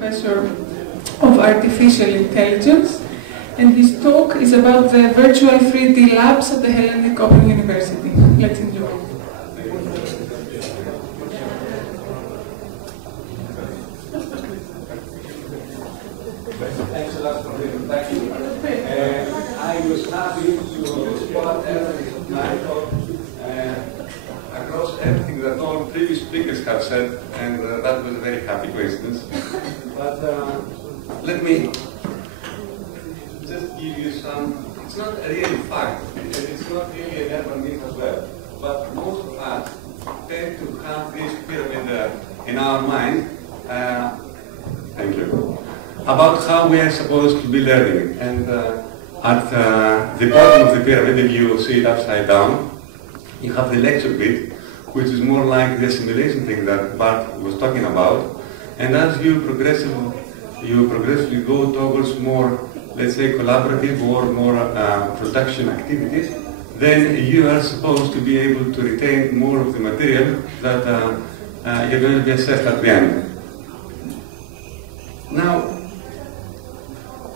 Professor of Artificial Intelligence, and his talk is about the virtual 3D labs at the Hellenic Open University. Let's enjoy. Thanks a lot for the introduction. I was happy to spot elements of my talk across everything that all previous speakers have said, and that was a very happy coincidence. But let me just give you some, it's not a real fact, and it's not really an urban myth as well, but most of us tend to have this pyramid in our mind. Thank you. About how we are supposed to be learning. And at the bottom of the pyramid, if you see it upside down, you have the lecture bit, which is more like the simulation thing that Bart was talking about. And as you progressively go towards more, let's say, collaborative or more production activities, then you are supposed to be able to retain more of the material that you're going to be assessed at the end. Now,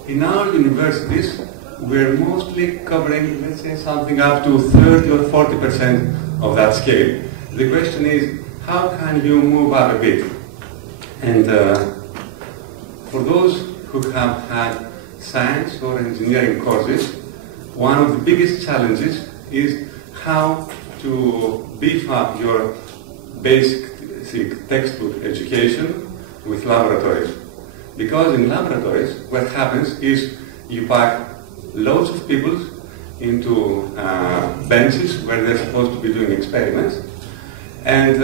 in our universities, we're mostly covering, let's say, something up to 30 or 40% of that scale. The question is, how can you move up a bit? And for those who have had science or engineering courses, one of the biggest challenges is how to beef up your basic textbook education with laboratories. Because in laboratories, what happens is you pack loads of people into benches where they're supposed to be doing experiments. And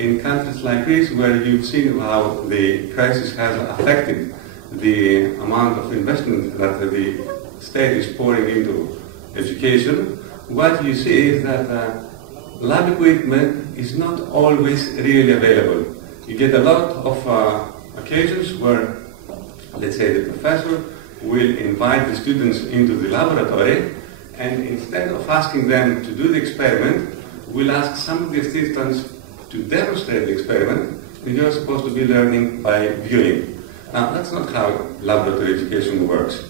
in countries like Greece, where you've seen how the crisis has affected the amount of investment that the state is pouring into education, what you see is that lab equipment is not always really available. You get a lot of occasions where, let's say, the professor will invite the students into the laboratory, and instead of asking them to do the experiment, we'll ask some of the assistants to demonstrate the experiment, and you're supposed to be learning by viewing. Now, that's not how laboratory education works.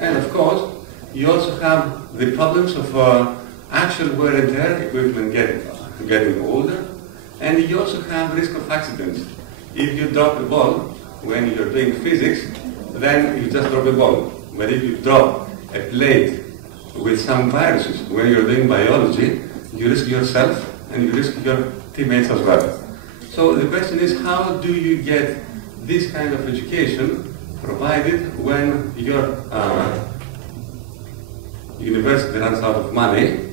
And of course, you also have the problems of actual wear and tear, equipment getting older, and you also have risk of accidents. If you drop a ball when you're doing physics, then you just drop a ball. But if you drop a plate with some viruses when you're doing biology, you risk yourself and you risk your teammates as well. So the question is, how do you get this kind of education provided when your university runs out of money,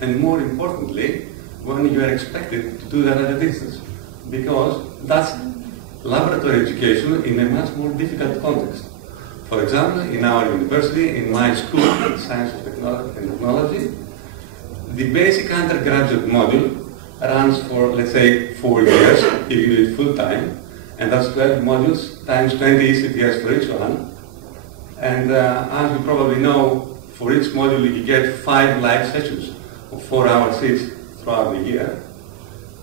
and more importantly, when you are expected to do that at a distance? Because that's laboratory education in a much more difficult context. For example, in our university, in my school, in Science of Technology, the basic undergraduate module runs for, let's say, 4 years, if you do it full time, and that's 12 modules times 20 ECTS for each one. And as you probably know, for each module you get 5 live sessions of 4-hour each throughout the year.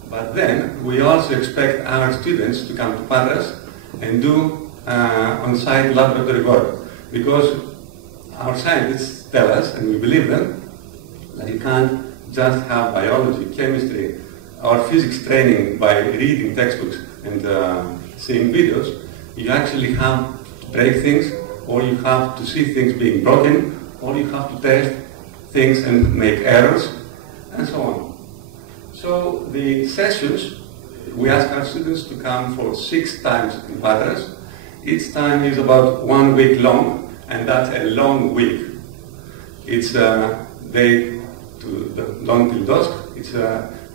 But then we also expect our students to come to Patras and do on-site laboratory work, because our scientists tell us, and we believe them, that you can't just have biology, chemistry, or physics training by reading textbooks and seeing videos. You actually have to break things, or you have to see things being broken, or you have to test things and make errors, and so on. So the sessions, we ask our students to come for 6 times in Patras. Each time is about 1 week long, and that's a long week. It's day to long till dusk. It's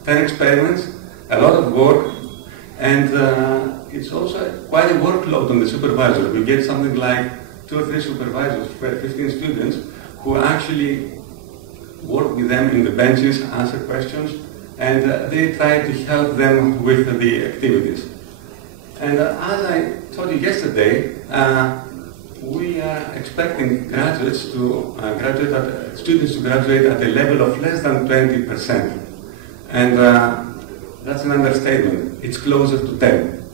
10 experiments, a lot of work, and it's also quite a workload on the supervisor. We get something like 2 or 3 supervisors per 15 students who actually work with them in the benches, answer questions, and they try to help them with the activities. And as I told you yesterday, we are expecting graduates to students to graduate at a level of less than 20%. And that's an understatement. It's closer to 10.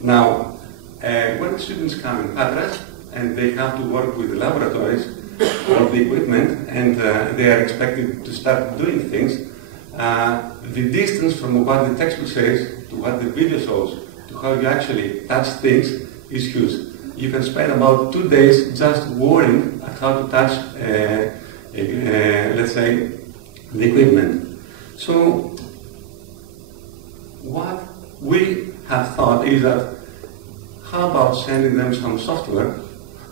Now, when the students come in Patras and they have to work with the laboratories or the equipment and they are expected to start doing things, the distance from what the textbook says to what the video shows to how you actually touch things is huge. You can spend about 2 days just worrying at how to touch, let's say, the equipment. So, what we have thought is that how about sending them some software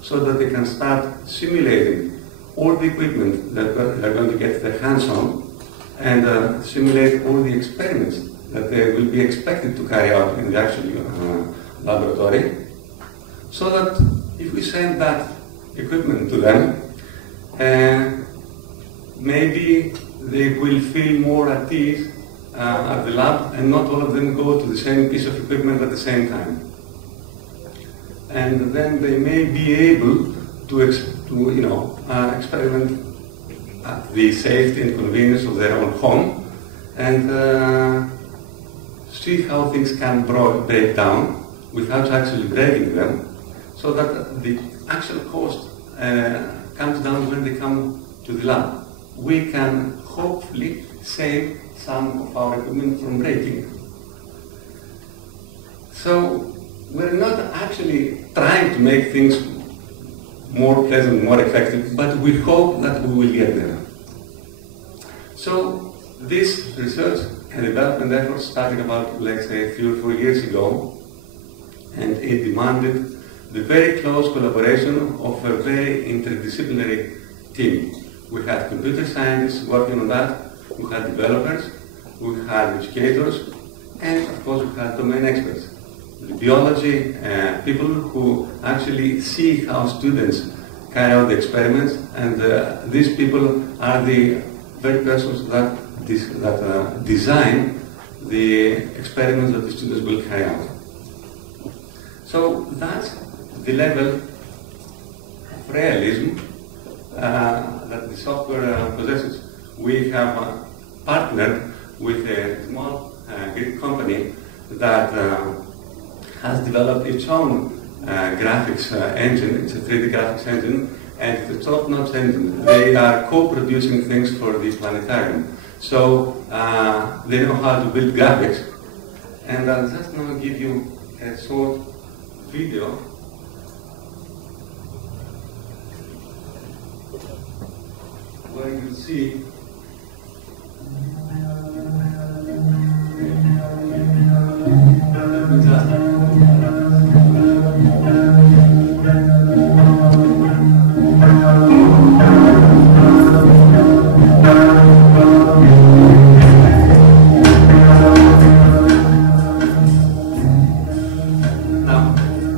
so that they can start simulating all the equipment that they're going to get their hands on and simulate all the experiments that they will be expected to carry out in the actual laboratory, so that if we send that equipment to them, maybe they will feel more at ease at the lab and not all of them go to the same piece of equipment at the same time. And then they may be able to experiment at the safety and convenience of their own home and see how things can break down without actually breaking them, so that the actual cost comes down when they come to the lab. We can hopefully save some of our equipment from breaking. So we're not actually trying to make things more pleasant, more effective, but we hope that we will get there. So this research and development effort started about, let's say, 3 or 4 years ago, and it demanded the very close collaboration of a very interdisciplinary team. We had computer scientists working on that, we had developers, we had educators, and of course we had domain experts. The biology people who actually see how students carry out the experiments, and these people are the very persons that design the experiments that the students will carry out. So that's the level of realism that the software possesses. We have partnered with a small Greek company that has developed its own graphics engine. It's a 3D graphics engine, and it's a top-notch engine. They are co-producing things for the planetarium. So they know how to build graphics. And I'll just now give you a short video where you'll see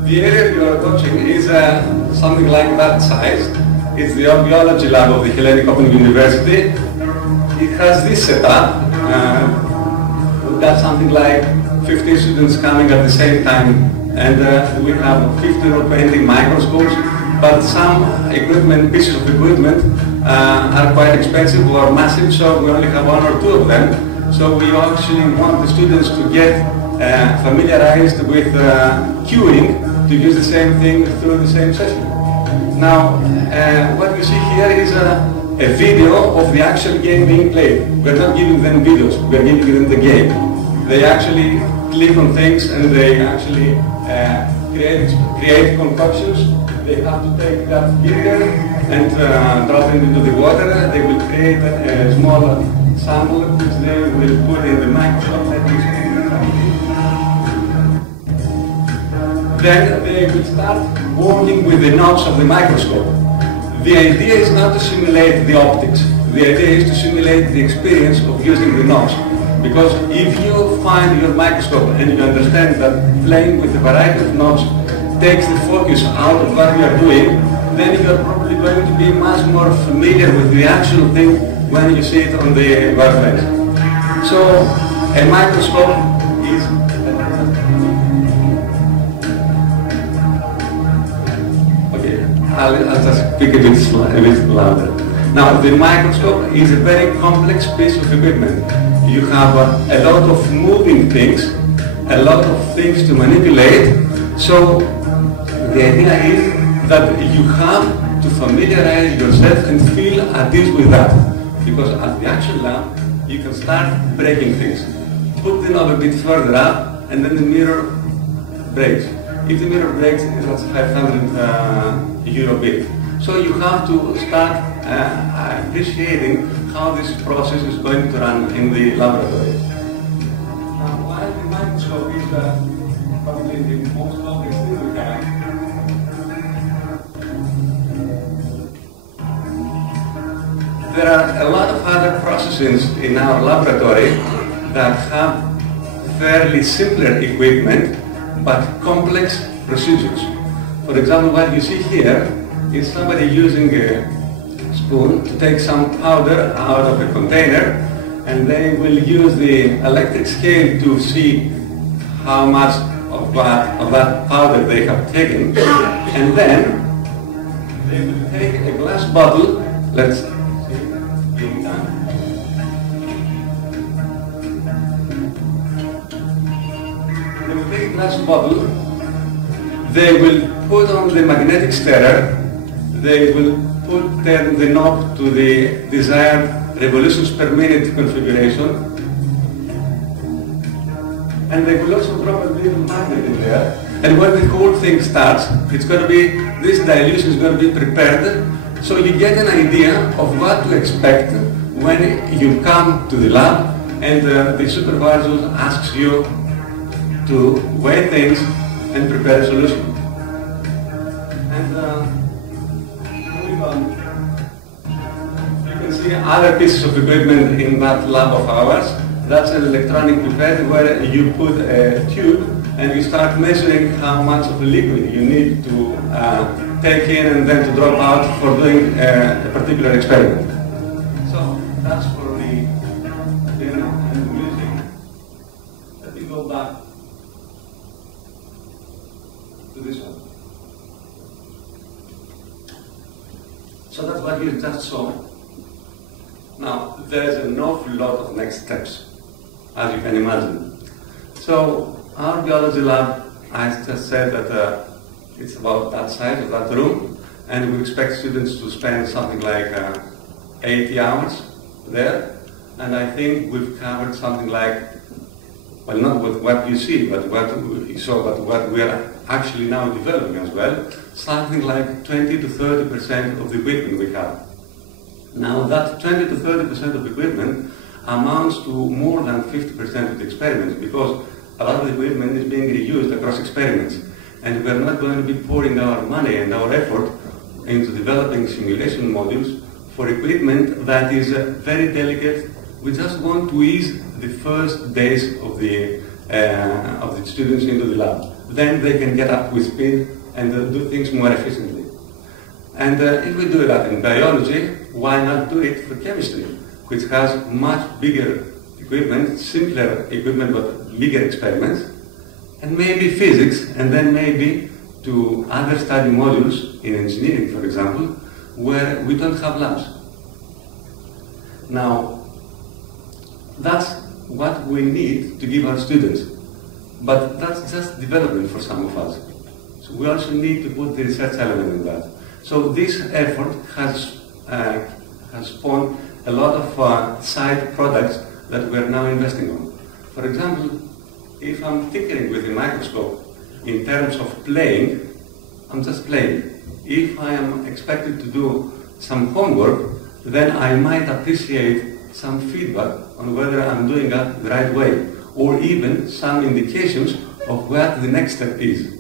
the area you are watching is something like that size. It's the biology lab of the Hellenic Open University. It has this setup. We've got something like 50 students coming at the same time, and we have 15 or 20 microscopes, but some equipment, pieces of equipment are quite expensive or massive, so we only have 1 or 2 of them. So we actually want the students to get familiarized with queuing to use the same thing through the same session. Now, what you see here is a video of the actual game being played. We're not giving them videos, we're giving them the game. They actually click on things and they actually create concoctions. They have to take that vinegar and drop it into the water. They will create a small sample which they will put in the microscope. Then they will start working with the knobs of the microscope. The idea is not to simulate the optics. The idea is to simulate the experience of using the knobs. Because if you find your microscope and you understand that playing with a variety of knobs takes the focus out of what you are doing, then you are probably going to be much more familiar with the actual thing when you see it on the workbench. So a microscope is I'll just speak a bit louder. Now, the microscope is a very complex piece of equipment. You have a lot of moving things, a lot of things to manipulate. So the idea is that you have to familiarize yourself and feel at ease with that. Because at the actual lab, you can start breaking things. Put the knob a bit further up, and then the mirror breaks. If the mirror breaks, it's a 500 euro bill. So you have to start appreciating how this process is going to run in the laboratory. Now, while the microscope is probably the most complex thing we have, there are a lot of other processes in our laboratory that have fairly simpler equipment but complex procedures. For example, what you see here is somebody using a spoon to take some powder out of a container, and they will use the electric scale to see how much of that powder they have taken, and then they will take a glass bottle. Let's see, being done. They will take a glass bottle, they will put on the magnetic stirrer, they will turn the knob to the desired revolutions per minute configuration, and they will also drop a little magnet in there, and when the whole thing starts, it's going to be, this dilution is going to be prepared, so you get an idea of what to expect when you come to the lab and the supervisor asks you to weigh things and prepare a solution. And moving on, you can see other pieces of equipment in that lab of ours. That's an electronic pipette where you put a tube and you start measuring how much of a liquid you need to take in and then to drop out for doing a particular experiment. So that's for the piano and the music. Let me go back to this one. So that's what you just saw. Now, there's an awful lot of next steps, as you can imagine. So, our biology lab, I just said that it's about that size of that room, and we expect students to spend something like 80 hours there. And I think we've covered something like, well, not with what you see, but what you saw, but what we are actually now developing as well, something like 20 to 30% of the equipment we have. Now that 20 to 30% of equipment amounts to more than 50% of the experiments, because a lot of the equipment is being reused across experiments. And we're not going to be pouring our money and our effort into developing simulation modules for equipment that is very delicate. We just want to ease the first days of the students into the lab. Then they can get up with speed and do things more efficiently. And if we do that in biology, why not do it for chemistry, which has much bigger equipment, simpler equipment, but bigger experiments, and maybe physics, and then maybe to other study modules in engineering, for example, where we don't have labs. Now, that's what we need to give our students, but that's just development for some of us. So we also need to put the research element in that. So this effort has spawned a lot of side products that we're now investing on. For example, if I'm tinkering with a microscope in terms of playing, I'm just playing. If I am expected to do some homework, then I might appreciate some feedback on whether I'm doing that the right way, or even some indications of what the next step is.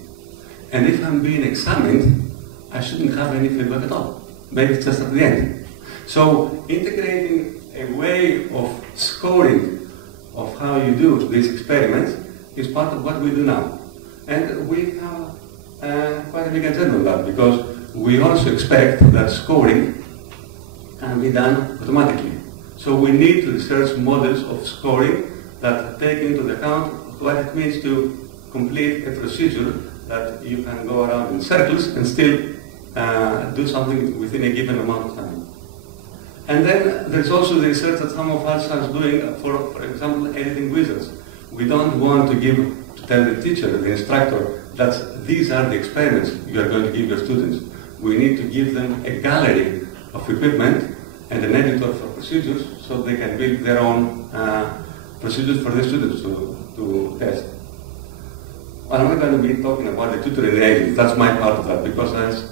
And if I'm being examined, I shouldn't have any feedback at all. Maybe it's just at the end. So integrating a way of scoring of how you do these experiments is part of what we do now. And we have quite a big agenda on that, because we also expect that scoring can be done automatically. So we need to research models of scoring that take into account what it means to complete a procedure that you can go around in circles and still do something within a given amount of time. And then there's also the research that some of us are doing for example, editing wizards. We don't want to give to tell the teacher, the instructor, that these are the experiments you are going to give your students. We need to give them a gallery of equipment and an editor for procedures so they can build their own procedures for the students to test. Well, I'm not going to be talking about the tutoring agents. That's my part of that, because as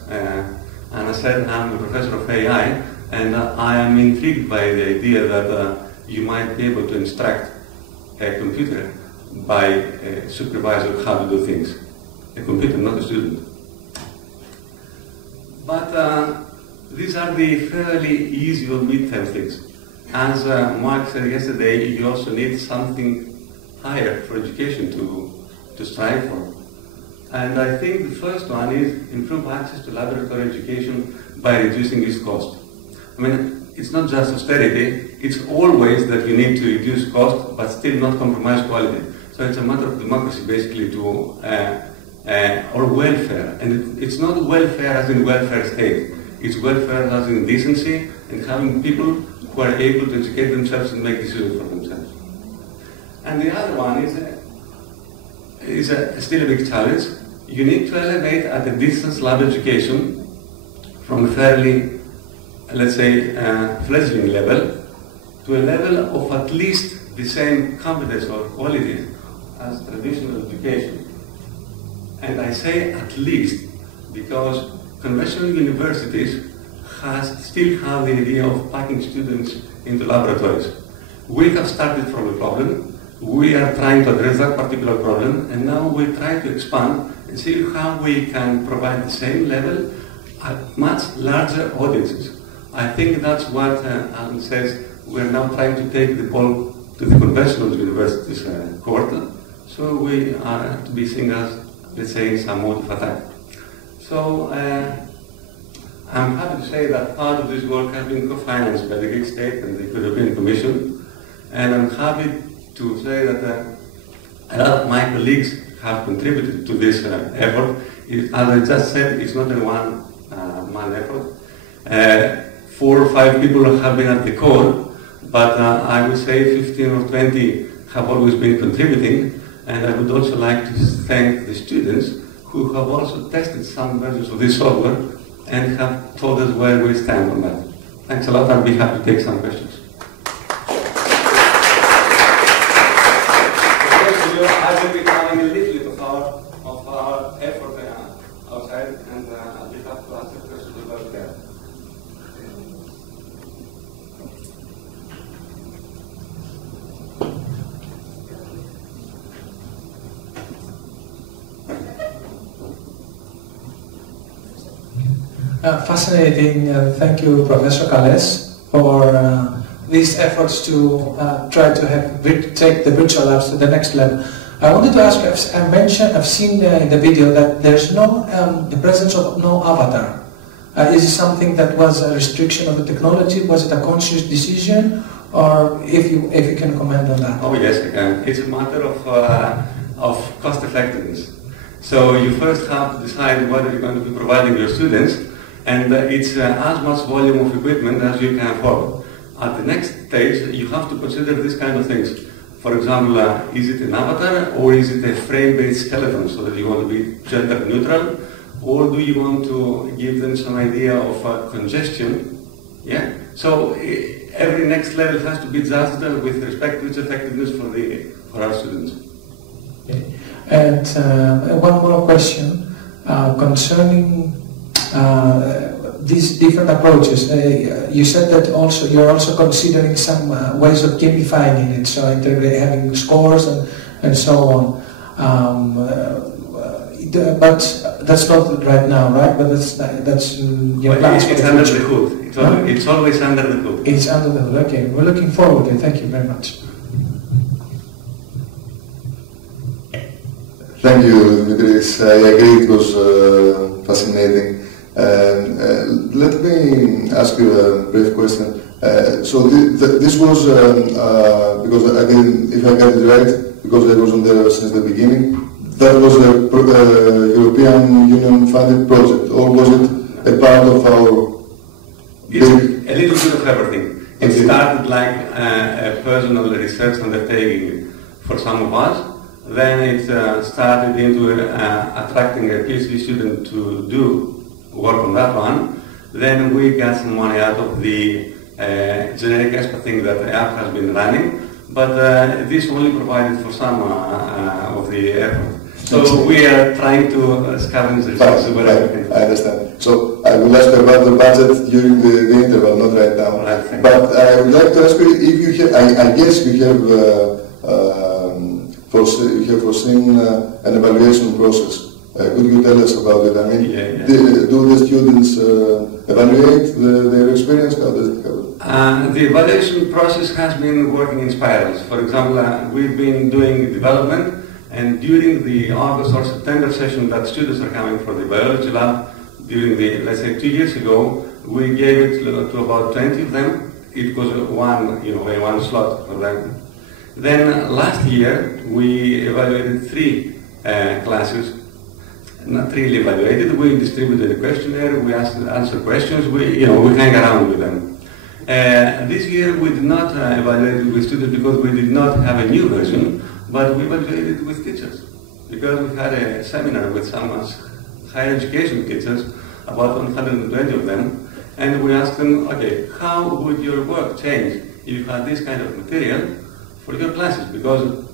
Anna said, I'm a professor of AI, and I am intrigued by the idea that you might be able to instruct a computer by supervising how to do things. A computer, not a student. But these are the fairly easy or mid-term things. As Mark said yesterday, you also need something higher for education to strive for. And I think the first one is improve access to laboratory education by reducing its cost. I mean, it's not just austerity, it's always that you need to reduce cost but still not compromise quality. So it's a matter of democracy basically or welfare. And it's not welfare as in welfare state. It's welfare as in decency and having people who are able to educate themselves and make decisions for themselves. And the other one is still a big challenge. You need to elevate at a distance lab education from a fairly, let's say, fledgling level to a level of at least the same competence or quality as traditional education. And I say at least because conventional universities still have the idea of packing students into laboratories. We have started from a problem, we are trying to address that particular problem, and now we try to expand and see how we can provide the same level at much larger audiences. I think that's what Alan says, we're now trying to take the ball to the conventional universities court, so we are to be seen as, let's say, some mode of attack. So I'm happy to say that part of this work has been co-financed by the Greek state and the European Commission, and I'm happy to say that a lot of my colleagues have contributed to this effort. As I just said, it's not a one-man effort. 4 or 5 people have been at the core, but I would say 15 or 20 have always been contributing, and I would also like to thank the students who have also tested some versions of this software and have told us where we stand on that. Thanks a lot. I'll be happy to take some questions. I will be telling a little bit of our effort outside, and I'll be happy to answer questions about that. Fascinating. Thank you, Professor Kalles, for these efforts to try to take the virtual labs to the next level. I wanted to ask you, I've seen in the video that there's the presence of no avatar. Is it something that was a restriction of the technology? Was it a conscious decision? Or if you can comment on that? Oh yes, I can. It's a matter of cost effectiveness. So you first have to decide whether you're going to be providing your students, and it's as much volume of equipment as you can afford. At the next stage, you have to consider these kind of things. For example, is it an avatar or is it a frame-based skeleton, so that you want to be gender neutral, or do you want to give them some idea of congestion? Yeah. So every next level has to be judged with respect to its effectiveness for our students. Okay. And one more question concerning these different approaches. You said that you're also considering some ways of gamifying it, so having scores and so on. But that's not right now, right? But that's your plans. It's under the hood. It's always under the hood. It's under the hood. Okay, we're looking forward to it. Thank you very much. Thank you, Dimitris. I agree, it was fascinating. Let me ask you a brief question. So this was, because if I got it right, because I wasn't there since the beginning, that was a European Union funded project, or was it a part of our... It's a little bit of everything. It started like a personal research undertaking for some of us, Then it started into attracting a PhD student to do work on that one. Then we got some money out of the generic expert thing that the app has been running, but this only provided for some of the effort. So we are trying to scavenge resources wherever we can. I understand. So I will ask you about the budget during the interval, not right now. Right, but I would like to ask you if you have, I guess you have foreseen an evaluation process. Could you tell us about it? I mean, do the students evaluate their experience? How does it happen? The evaluation process has been working in spirals. For example, we've been doing development, and during the August or September session that students are coming for the biology lab, during the, let's say 2 years ago, we gave it to about 20 of them. It was one slot for them. Then last year, we evaluated 3 classes. Not really evaluated, we distributed a questionnaire, we answer questions, we hang around with them. This year we did not evaluate it with students because we did not have a new version, but we evaluated it with teachers. Because we had a seminar with some higher education teachers, about 120 of them, and we asked them, okay, how would your work change if you had this kind of material for your classes? Because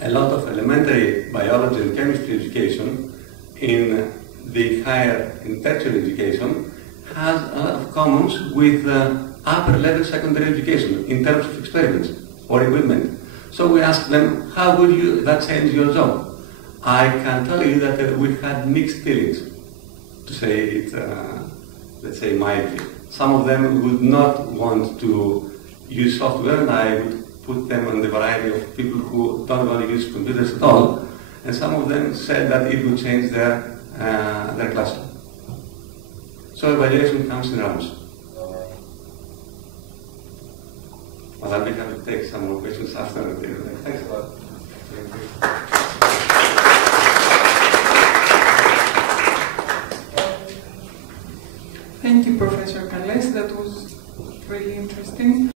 a lot of elementary biology and chemistry education in the higher and tertiary education has a lot of commons with upper level secondary education in terms of experiments or equipment. So we asked them, how would that change your job? I can tell you that we had mixed feelings, to say it, let's say mildly. Some of them would not want to use software, and I would put them on the variety of people who don't want to use computers at all. And some of them said that it would change their classroom. So evaluation comes in rounds. Well, I'll be happy to take some more questions after the day. Thanks a lot. Thank you. Thank you, Professor Kalles. That was really interesting.